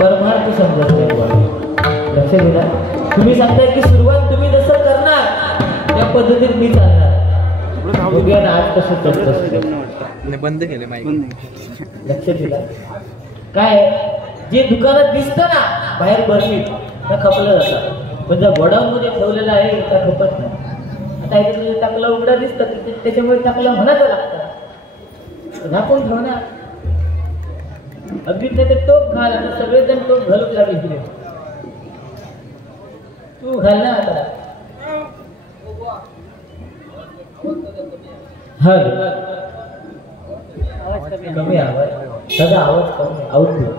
परमार्थ समजत नाही. लक्ष दिला. तुम्ही सांगताय की सुरुवात तुम्ही जसं करणार त्या पद्धतीत मी चालणार. बघूया ना आज कसं करतो. बंद केले माहिती. लक्ष दिला. काय जे दुकानात दिसतं ना बाहेर बर्फी त्या खपलं जातं, पण जर गोडाऊन मध्ये ठेवलेलं आहे त्या खपत नाही. आता इथे टाकलं उघडा दिसतं त्याच्यामुळे टाकलं म्हणायचं लागतं. झाकून ठेवणार अगदीच नाही तर टोप घाल. आता सगळेजण टोप घालून लागले. तू घाल ना आता. कमी आवाज सगळा आवाज कमी आउटपुट.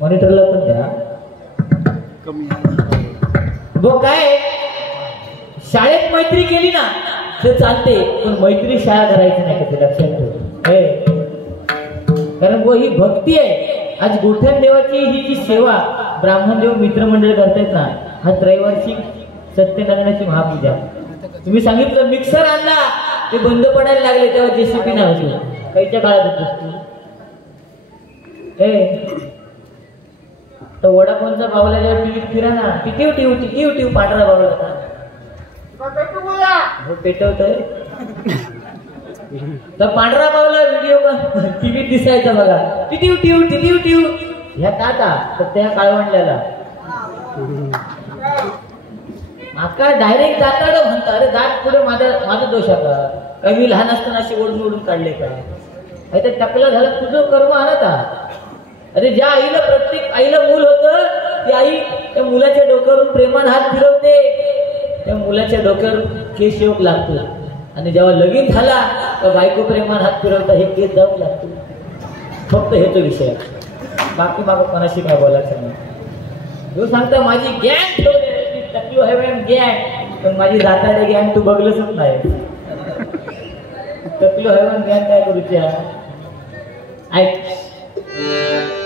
मॉनिटरला पण द्या. बघ काय शाळेत मैत्री केली ना तर चालते, पण मैत्री शाळा करायची नाही कधी. लक्षात ठेव. कारण ही भक्ती आहे. आज गोठ्यान देवाची ही जी सेवा ब्राह्मणदेव मित्रमंडळ करतायत ना, हा त्रैवार्षिक सत्यनारायणाची महापूजा. तुम्ही सांगितलं मिक्सर आणला ते बंद पडायला लागले तेव्हा जेसीपी नाही होती. काहीच्या काळात होतो तर वडापावचा बावला जेव्हा टीव्हीत फिरा ना टिटीव टिव टिटीव टिव पांढरा बावला होता. पेटवतोय तर पांढरा बावला व्हिडिओ टीव्हीत दिसायचा बघा. टिटीव टिव टिटीव टिव ह्या ताता तर त्या काळवंडल्याला आका डायरेक्ट दाताड म्हणता. अरे दात पुढे माझा दोष आता काय मी लहान असताना अशी ओढून ओढून काढले काय ते टकला झालं तुझं कर्म आणता. अरे ज्या आईला प्रत्येक आईला मूल होतं ती आई त्या मुलाच्या डोक्यावरून प्रेमान हात फिरवते. त्या मुलाच्या डोक्यावर केस येऊक लागतो आणि जेव्हा लगीन झाला तर बायको प्रेमान हात फिरवता हे केस जाऊ लागतो. फक्त हेच विषय. बाकी मागं कोणाशी काय बोलायचं नाही. जो सांगता माझी गँग ठेवली टकलू हेवन गँग, पण माझी दाताडे गँग तू बघलंच नाही. टकलू हेवन गँग काय करूच्या ऐक.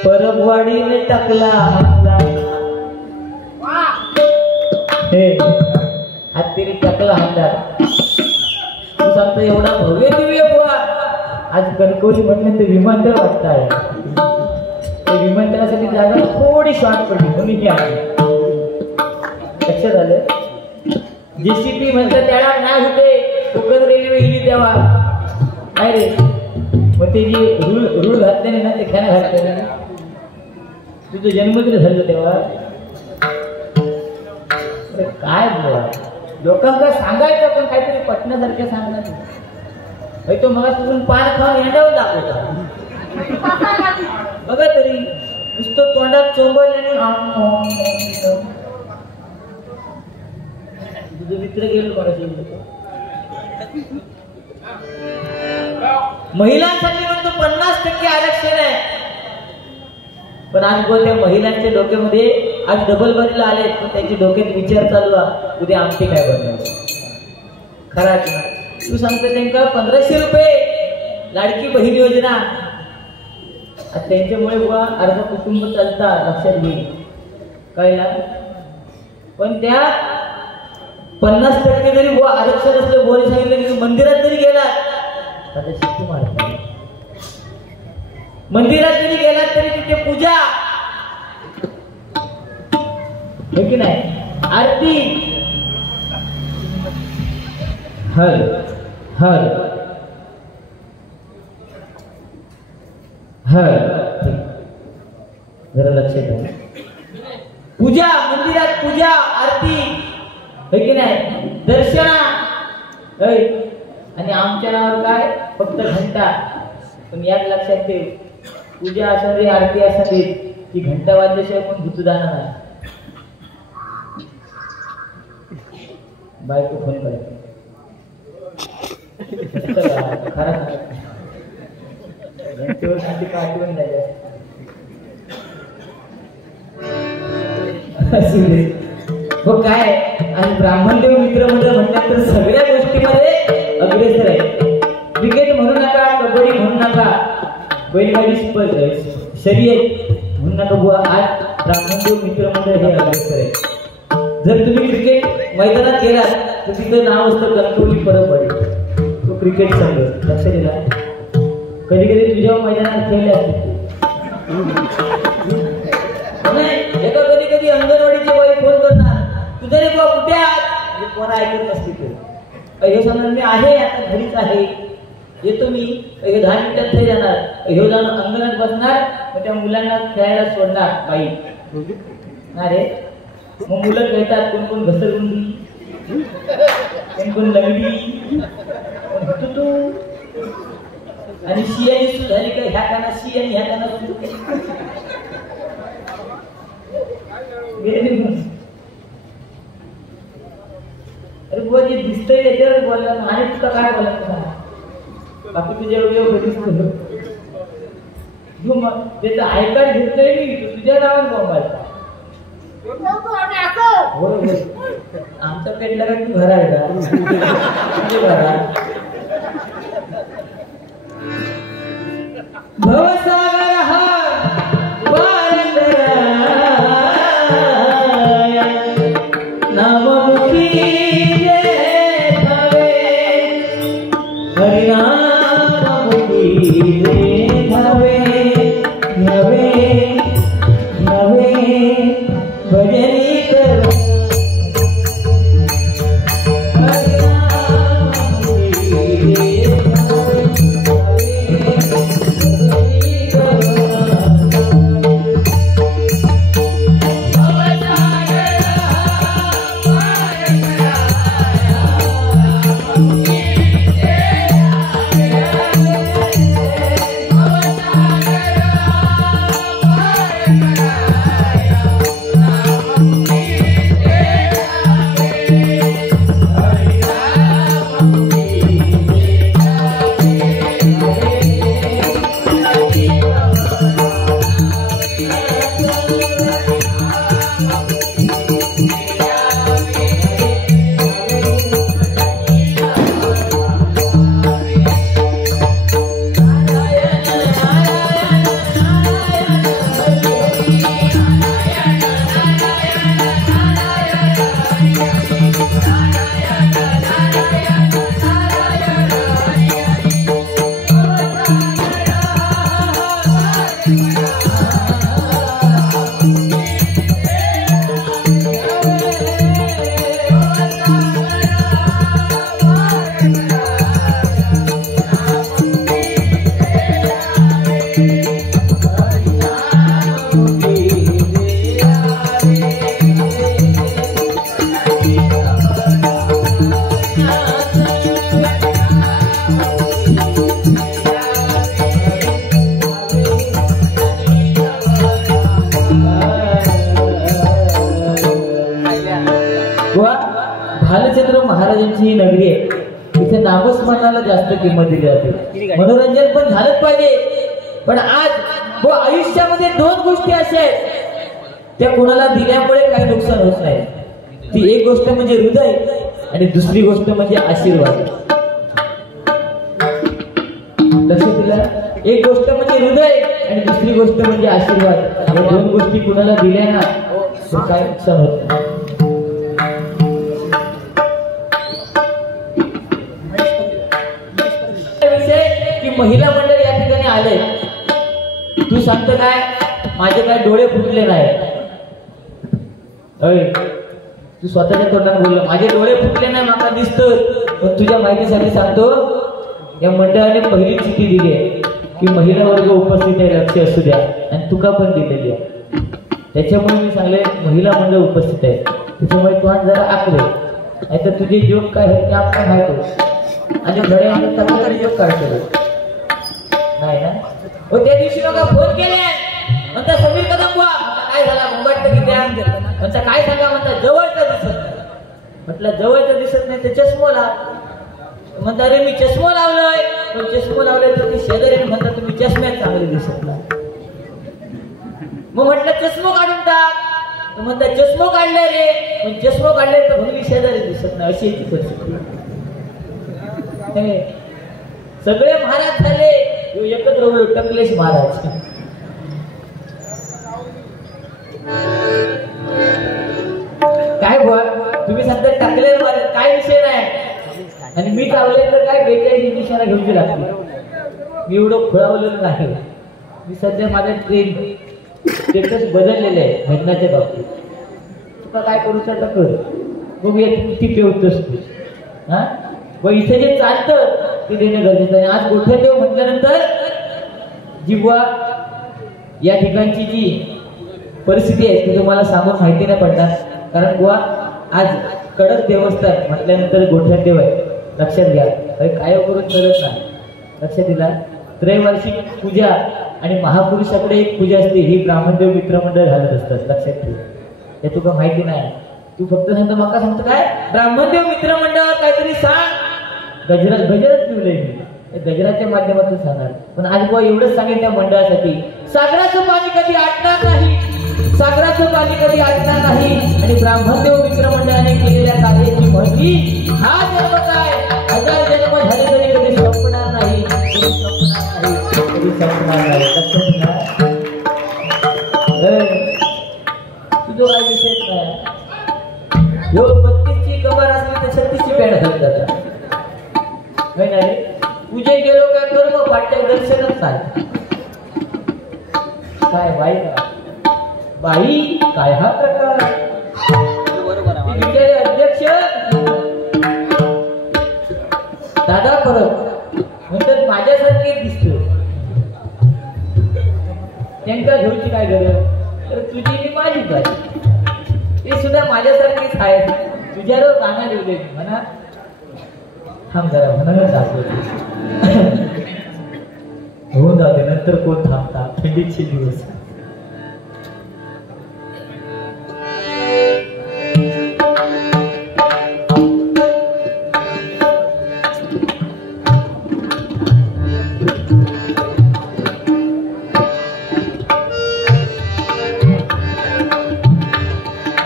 परबवाडीने टाकला हातीने टाकला हातात. तू सांगतो एवढा भव्य दिव्य बुवा. आज कणकवली म्हटलं तर विमानतळ वाटत आहे. ते विमानतळासाठी जागा थोडी शॉर्ट पडली म्हणून ही आहे. लक्षात आलं. जेसीपी म्हणतात त्याला नाही होते. कोकण रेल्वे गेली तेव्हा काय रे मग ते जे रूळ घातले ना ते खाना घातले ना. तुझं जन्मदिन झालं तेव्हा काय बोला लोकांना सांगायचं पण काहीतरी पटण्यासारखं सांगणार. तो मग तुझून पान खाऊन येण्यावर दाखवता बघा तरी नुसतं तोंडात चोंबरल्याने तुझं मित्र गेलो कोणाशी. महिलांसाठी म्हणतो 50% आरक्षण आहे. पण आज बोलते महिलांच्या डोक्यामध्ये आज डबल बदल आले पण त्यांच्या डोक्यात विचार चालू आहे उद्या आमचे काय बनणार. खरा की तू सांगतो त्यांना 1500 रुपये लाडकी बहीण योजना त्यांच्यामुळे बुवा अर्ध कुटुंब चालता. लक्षात घे कळला. पण त्या 50% जरी बुवा आरक्षण असलं बोल सांगितलं की मंदिरात जरी गेला आता शिकू मारता. मंदिरात जरी गेला तरी तिथे पूजा हो की नाही. आरती हर हर हर जरा लक्ष द्या. पूजा मंदिरात पूजा आरती हो की नाही. दर्शना आणि आमच्या नावावर काय फक्त घंटा. पण यात लक्षात ठेव पूजा असा दे आरती असा दे की घंटा वाजल्याशिवाय पण भूत जाणार नाही. बायको फोन करायचं खरा घंटेवर साठी काय आठवण नाही. हो काय आणि ब्राह्मणदेव मित्रमंडळ म्हटलं तर सगळ्या गोष्टीमध्ये अग्रेसर आहे. क्रिकेट म्हणू नका, कबड्डी म्हणू नका, बैलगाडी शर्यत म्हणू नका बुवा. आज ब्राह्मणदेव मित्रमंडळ हे अग्रेसर आहे. जर तुम्ही क्रिकेट मैदानात गेलात तर तिथं नाव असतं कणकवली परबवाडी. तो क्रिकेट संघ लक्ष दिला. कधी कधी तुझ्या मैदानात खेळले असते एका कधी कधी अंगणवाडीची बाई फोन करणार, तुझं रे बुवा कुठे आहात, पोरं ऐकत नसते ते. हे सांगणार मी आहे आता घरीच आहे, येतो मी. 10 मिनिटात ते जाणार, हे जाऊन अंगणात बसणार, मग त्या मुलांना खेळायला सोडणार बाई. अरे मग मुलं खेळतात, कोण कोण घसरगुंडी, कोण कोण लंगडी, कोण तू आणि शी आणि सू झाली का, ह्या काना शी आणि ह्या काना सू. अरे बुवा जे दिसतंय त्याच्यावर बोलला आणि तुला काय बोलायचं, बाकी तुझ्या एवढं दिसतो त्याचं ऐकायला घेतलंय मी, तुझ्या नावाने बोंबायचा. आमचं पेटला का तू घरा आहे का भवसागर हा नाममुखी हरिनाममुखी धावे नवे नवे भजनी कर. भालचंद्र महाराजांची ही नगरी आहे, इथे नामस्मरणाला जास्त किंमत दिली जाते. मनोरंजन पण झालंच पाहिजे, पण आज आयुष्यामध्ये 2 गोष्टी अशा आहेत त्या कोणाला दिल्यामुळे काही नुकसान होत नाही. ती एक गोष्ट म्हणजे हृदय आणि दुसरी गोष्ट म्हणजे आशीर्वाद. लक्ष दिलं, एक गोष्ट म्हणजे हृदय आणि दुसरी गोष्ट म्हणजे आशीर्वाद. या 2 गोष्टी कुणाला दिल्या ना तर काय नुकसान होत नाही. महिला मंडळ या ठिकाणी आले, तू सांगतो काय माझे काय डोळे फुटले नाही, तू स्वतःच्या तोंडाने बोलला माझे डोळे फुटले नाही मला दिसतं. पण तुझ्या माहितीसाठी सांगतो, या मंडळाने पहिली चिठ्ठी दिली आहे की महिला वर्ग उपस्थित आहे, लक्ष असू द्या, आणि तुका पण दिलेली आहे. त्याच्यामुळे मी सांगले महिला मंडळ उपस्थित आहे, त्याच्यामुळे तू जरा आकरे, नाही तर तुझे जोग काय आहे ते आपण माहिती आणि घड्यामध्ये तरी जोग काढतो नाही ना. त्या दिवशी बघा फोन केले म्हणता समीर कदम बुवा काय झाला मुंबईत किती म्हणता काय सांगा म्हणता जवळचं दिसत नाही. म्हटलं जवळचं दिसत नाही तर चष्मो लाव. म्हणता अरे मी चष्मो लावलोय, पण चष्मो लावले तर ती शेजारी म्हणता तुम्ही चष्म्यात चांगले दिसत नाही. मग म्हटलं चष्मो काढून टाक, म्हणता चष्मो काढले रे, पण चष्मो काढले तर भंगली शेजारी दिसत नाही, अशी ती परिस्थिती. सगळे महाराज झाले एकत्र होऊ, टकलेश महाराज. काय बुवा तुम्ही सांगता टाकले काय विषय नाही, आणि मी चावले तर काय 42 इंजेक्शन घेऊची लागते. मी एवढं खुळावलेलं नाही. मी सध्या माझं ट्रेन स्टेटस बदललेलं आहे भजनाच्या बाबतीत. तुका काय करू तर कर बघूया तू किती पेवतोस तू. हा व इथे जे चालतं ते देणं गरजेचं आहे. आज गोठ्यादेव म्हटल्यानंतर जिव्हा या ठिकाणची जी परिस्थिती आहे ती तुम्हाला सांगून माहिती नाही पडणार. कारण बुवा आज कडक देवस्थान म्हटल्यानंतर गोठ्यादेव आहे. लक्षात घ्या. काय करून करत नाही. लक्षात दिला. त्रैवार्षिक पूजा आणि महापुरुषाकडे एक पूजा असते. ही ब्राह्मणदेव मित्रमंडळ घालत असतात. लक्षात ठेव. हे तुला माहिती नाही. तू फक्त सांगतो मका सांगतो काय ब्राह्मणदेव मित्रमंडळ काहीतरी सांग. गजरात ठेवलंय मी. गजराच्या माध्यमातून सांगणार. पण आज बुवा एवढंच सांगेन त्या मंडळासाठी. सागराचं पाणी कधी आटणार नाही. सागराचं पाणी कधी आटणार नाही. आणि ब्राह्मणदेव मित्रमंडळाने केलेल्या कार्याची महती हा जन्म काय 1000 जन्म झाले तरी कधी संपणार नाही. कधी संपणार नाही. तुझं काय विषय नाही. 32 ची कबर असली तर 36 ची पॅन्ट घालतात. नाही ना रे. पूजे गेलो काय कर मग वाटत्या दर्शनच चाल. काय बाई का बाई काय हा प्रकार. बिचारे अध्यक्ष दादा परत म्हणतात माझ्यासारखे दिसतो. त्यांच्या घेऊची काय गरज. तर तुझी मी माझी बाई ते सुद्धा माझ्यासारखीच आहे. तुझ्यावर गाणं लिहिले म्हणा थांब जरा म्हणूनच दाखवते. होऊन जाते नंतर कोण थांबता. थंडीचे दिवस.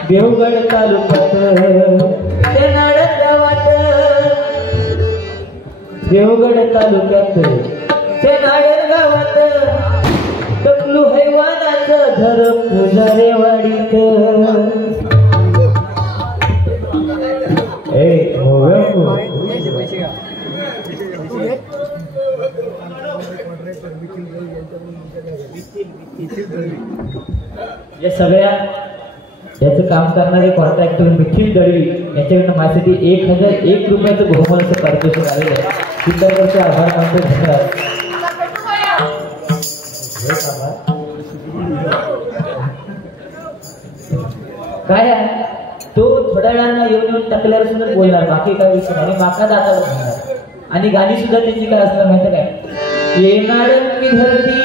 देवगड तालुक्यात ते नाडद गावात. देवगड तालुक्यात ते नाडद गावात टकलू हैवानाचं घर पुजारे वाडीत. या सगळ्या याचं काम करणारे कॉन्ट्रॅक्टर मिथिल दळवी यांच्याकडनं माझ्यासाठी 1001 रुपयाचं बहुमानाचं पारितोषिक आलेलं आहे. सुद्धाचे आभार मानतो. धन्यवाद. काय तो थोड्या वेळानं येऊन टाकल्यावर सुद्धा बोलणार. बाकी काय विषय आणि माका दाता म्हणणार. आणि गाणी सुद्धा त्याची काय असणार माहिती काय. येणार की धरती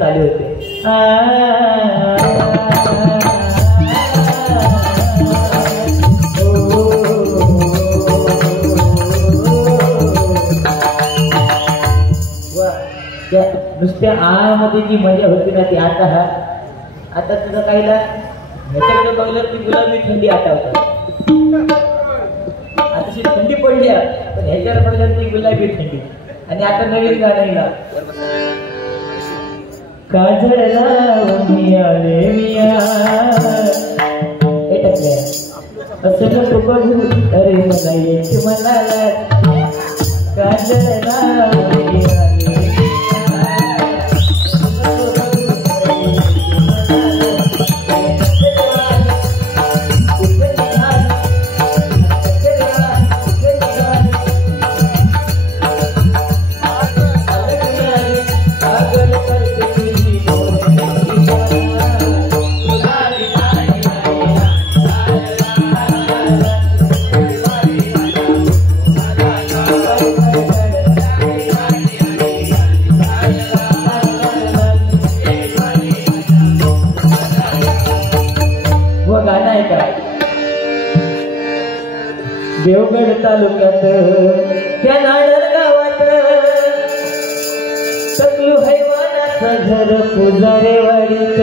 चालू होते. नुसत्या आळामध्ये जी मजा होती ना ती आता तुझं काहीला ह्याच्याकडे बघलं की गुलाबी थंडी आठवतात. आता थंडी पडली पण ह्याच्यावर बघलं ती गुलाबी थंडी. आणि आता नवीन गाणं काजळला मियाले मिया हे टाकले असं नको बघू अरे मला येत म्हणाला. काजळला मियाले देवगड तालुक्यात त्या नाडद गावात टकलू हैवानाचं घर पुजारे वाडीत.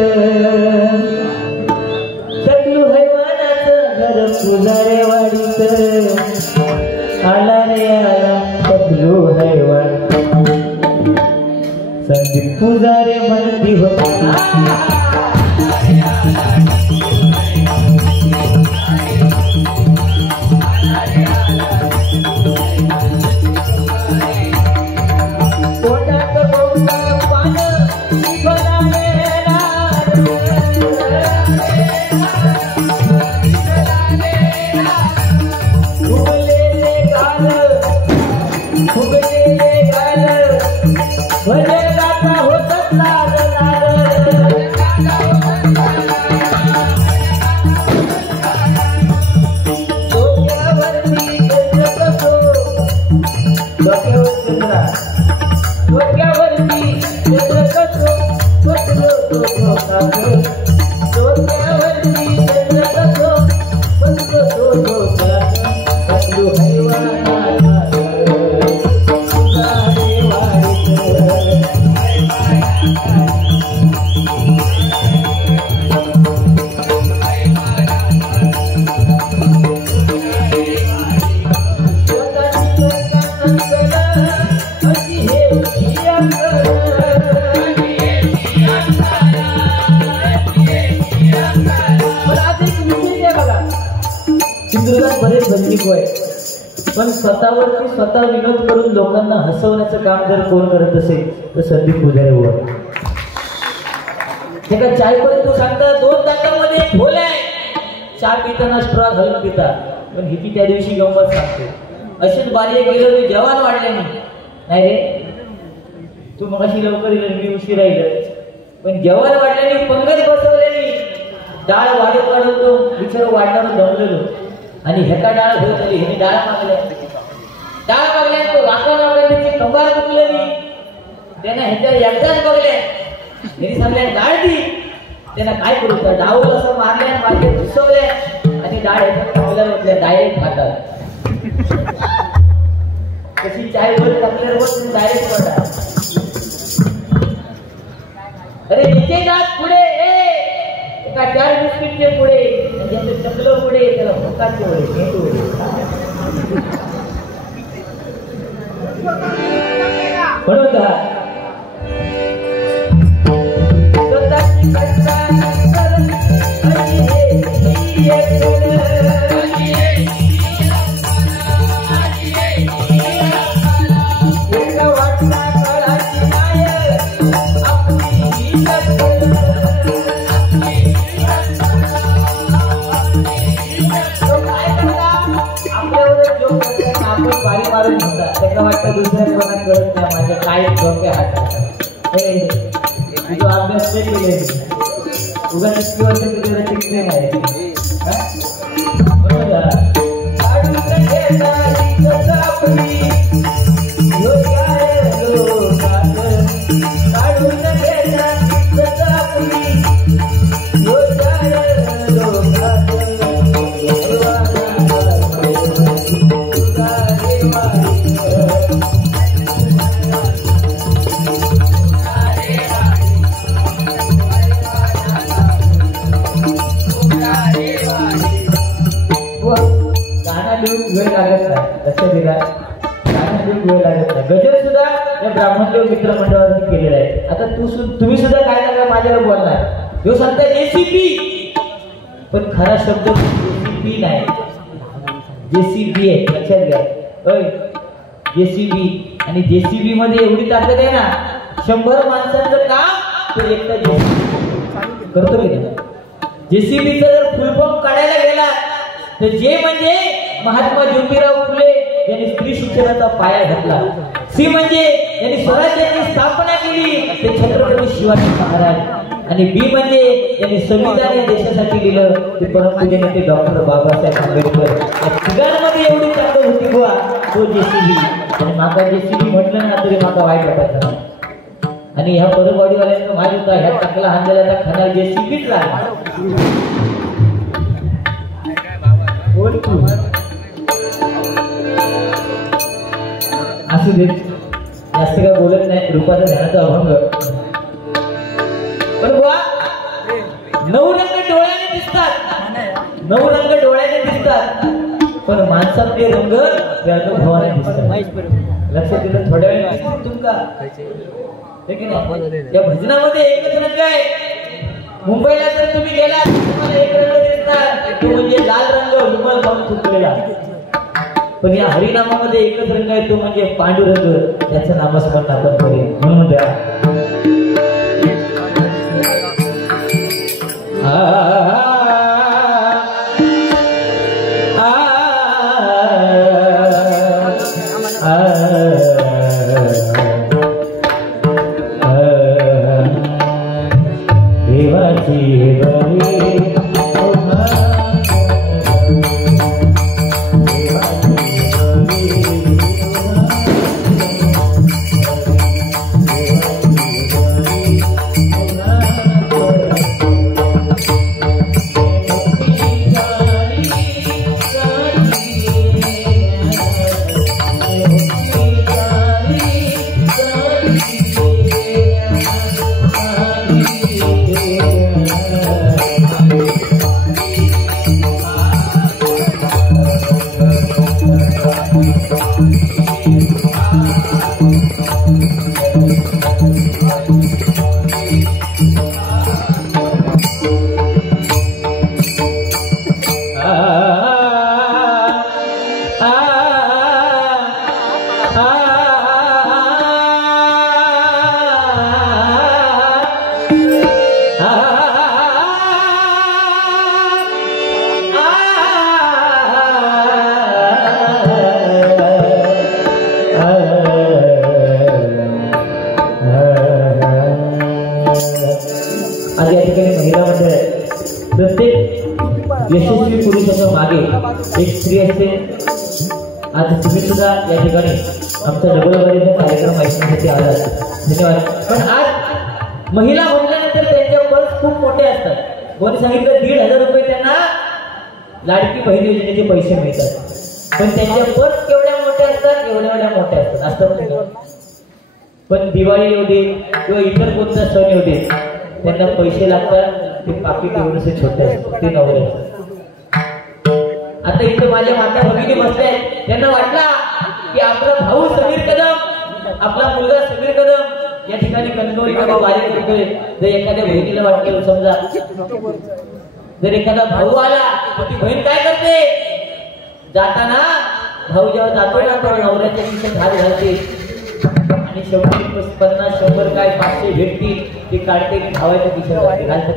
पण स्वतःवरती स्वतः विनोद करून लोकांना हसवण्याचं काम जर कोण करत असेल तर संदीप पुजारी वर एका चाय पण तू सांगता 2 ताटामध्ये खोल आहे चहा पिताना स्ट्रॉ घालून पिता पण हिची त्या दिवशी गंमत सांगते अशीच बारी गेलो मी जेवण वाढले नाही रे तू मगाशी लवकर येईल मी उशीर राहिलं पण जेवण वाढल्याने पंगत बसवलेली डाळ वाढत वाढत तो विचार वाढणार जमलेलो आणि ह्याका डाळ घेऊन आली ह्याने डाळ मागल्या तो वाका मागल्या त्याची कंबार दुखलेली त्यानं ह्याच्या एकदाच बघल्या ह्याने सांगल्या डाळ दी त्यानं काय करू त्या डाऊल असं मारल्या मागे घुसवल्या आणि डाळ ह्याच्यात टाकल्यावर आपल्या डायरेक्ट खातात तशी चाय वर टाकल्यावर तुम्ही डायरेक्ट पडा अरे इथे जात पुढे एका 4 बिस्किटचे पुढे ज्याचं चपलं पुढे त्याला भोकाचे पुढे म्हणून का वाटतं दुसऱ्या कोणाला कळत नाही माझ्या काय डोक्या हातात तुझा अभ्यास केले उगा 30 वर्ष तुझ्याला शिकले नाही गजर सुद्धा या ब्राह्मणदेव मित्र मंडळाने केलेला आहे आता तुम्ही सुद्धा काय ना काय माझ्यावर बोलणार ह्यो सांगता जेसीबी पण खरा शब्द जेसीबी नाही जेसीबी आहे लक्षात घ्या जेसीबी आणि जेसीबी मध्ये एवढी ताकद आहे ना 100 माणसांचं काम तो एकटा जेसीबी करतो की नाही जेसीबीचा जर फुलफॉर्म काढायला गेला तर जे म्हणजे महात्मा ज्योतिराव फुले यांनी स्त्री शिक्षणाचा पाया घातला सी म्हणजे यांनी स्वराज्याची स्थापना केली ते छत्रपती शिवाजी महाराज आणि बी म्हणजे यांनी संविधान या देशासाठी दिलं ते परमपूज्य नेते डॉक्टर बाबासाहेब आंबेडकर या तिघांमध्ये एवढी ताकद होती बुवा तो जेसीबी आणि माका जेसीबी म्हटलं ना तरी माका वाईट वाटायचं आणि ह्या परवाडीवाल्यांना माहित होता ह्या टाकला हांजल्याला खाना जेसीबीच लागला असू देत जास्त काय बोलत नाही रूपाचा ध्यानाचा अभंग पण बुवा 9 रंग डोळ्याने दिसतात 9 रंग डोळ्याने दिसतात पण माणसातले रंग व्यानुभवाने दिसतात लक्षात दिलं थोड्या वेळ दिसतील तुमका या भजनामध्ये एकच रंग आहे मुंबईला जर तुम्ही गेला तुम्हाला एक रंग दिसणार तो म्हणजे लाल रंग रुमाल म्हणून फुटलेला पण या हरिनामामध्ये एकच रंग आहे तो म्हणजे पांडुरंग त्याचं नामस्मरण आपण करूया म्हणून प्रत्येक यशस्वी पुरुषाच्या मागे एक स्त्री असते. आज तुम्ही सुद्धा या ठिकाणी आमचा डबलवारीचा कार्यक्रम ऐकण्यासाठी आलात, धन्यवाद. पण आज महिला म्हटल्यानंतर त्यांच्या पर्स खूप मोठे असतात. कोणी सांगितलं 1,500 रुपये त्यांना लाडकी बहीण योजनेचे पैसे मिळतात, पण त्यांच्या पर्स केवढ्या मोठ्या असतात, एवढ्या मोठ्या असतात. असतं पण दिवाळी येऊ दे किंवा इतर कोणता सण येऊ दे, त्यांना पैसे लागतात. ते पाकिट एवढेसे छोटे असतात, ते नवरे असतात. आता इथं माझ्या माता भगिनी बसल्या आहेत, त्यांना वाटला की आपला भाऊ समीर कदम, आपला मुलगा समीर कदम या ठिकाणी कणकवलीमध्ये वारी करतोय. जर एखाद्या बहिणीला वाटलं, समजा जर एखादा भाऊ आला तर ती बहीण काय करते, जाताना भाऊ जेव्हा जातो ना तेव्हा नवऱ्याच्या खिशात हात घालते आणि 50-100 काय 500 भेटतील ती काढते की भावाच्या खिशात घालते.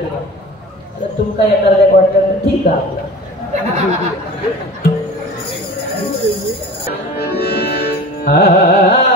तर तुम काय करता वाटलं तर ठीक आहे. Ah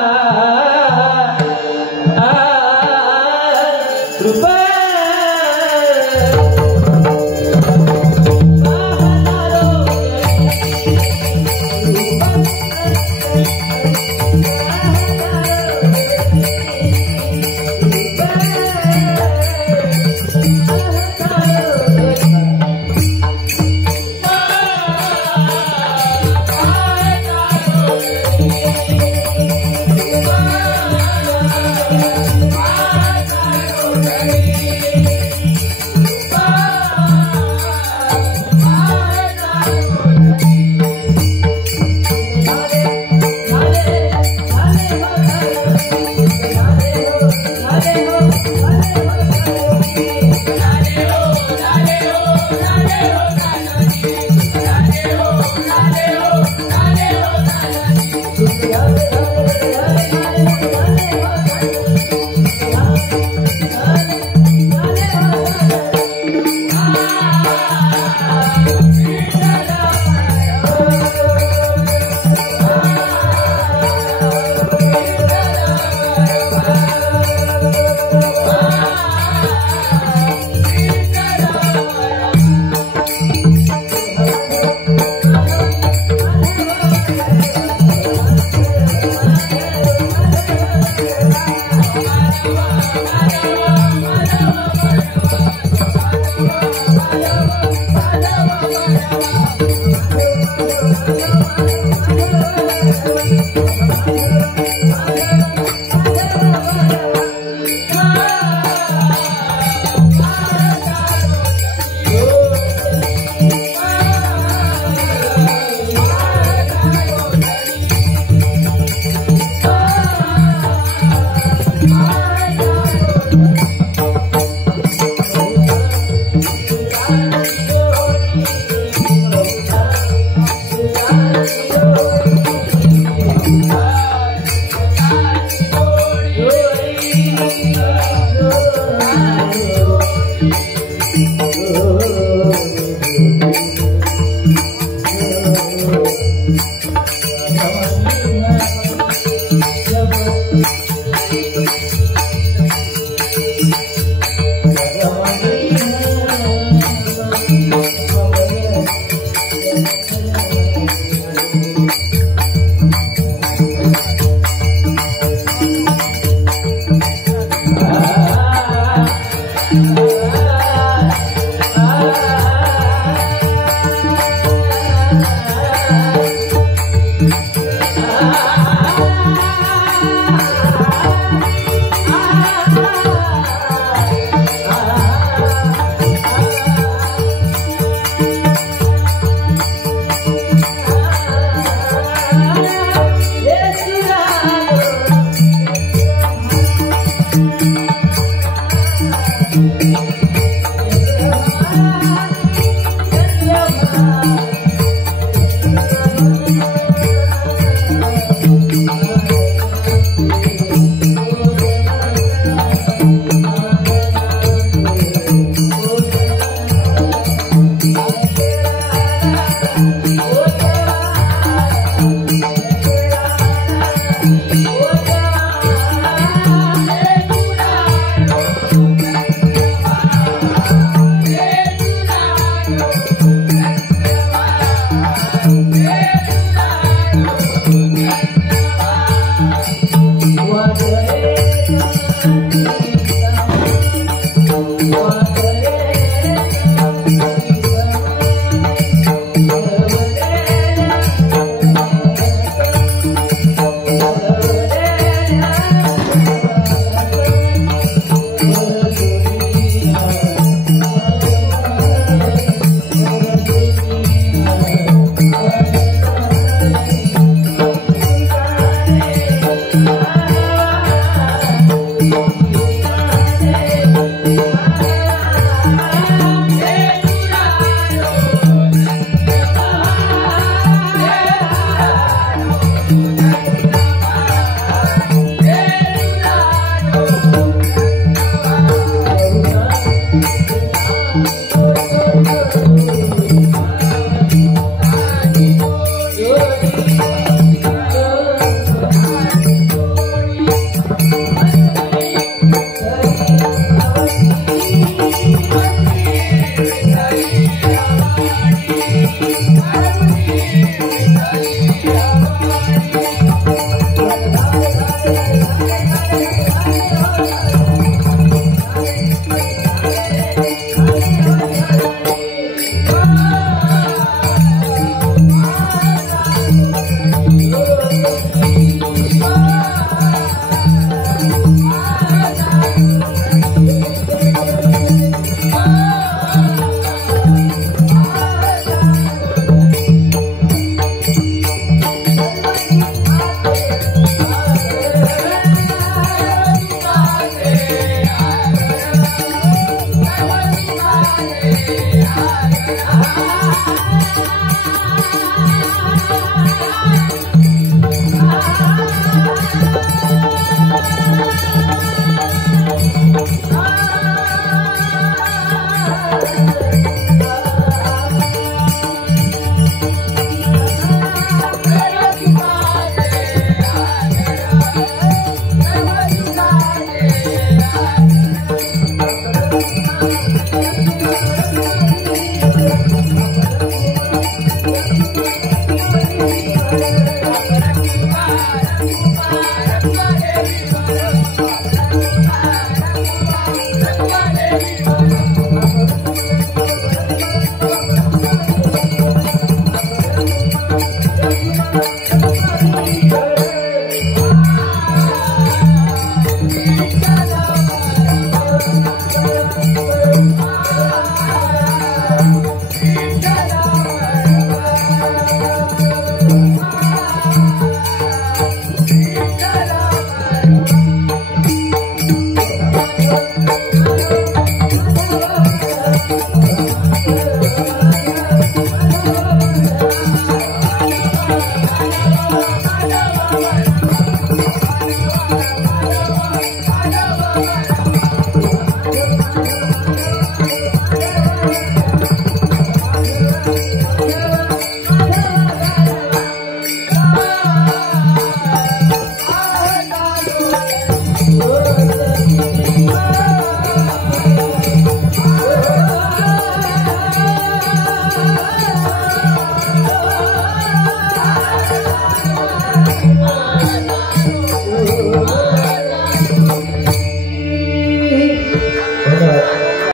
रे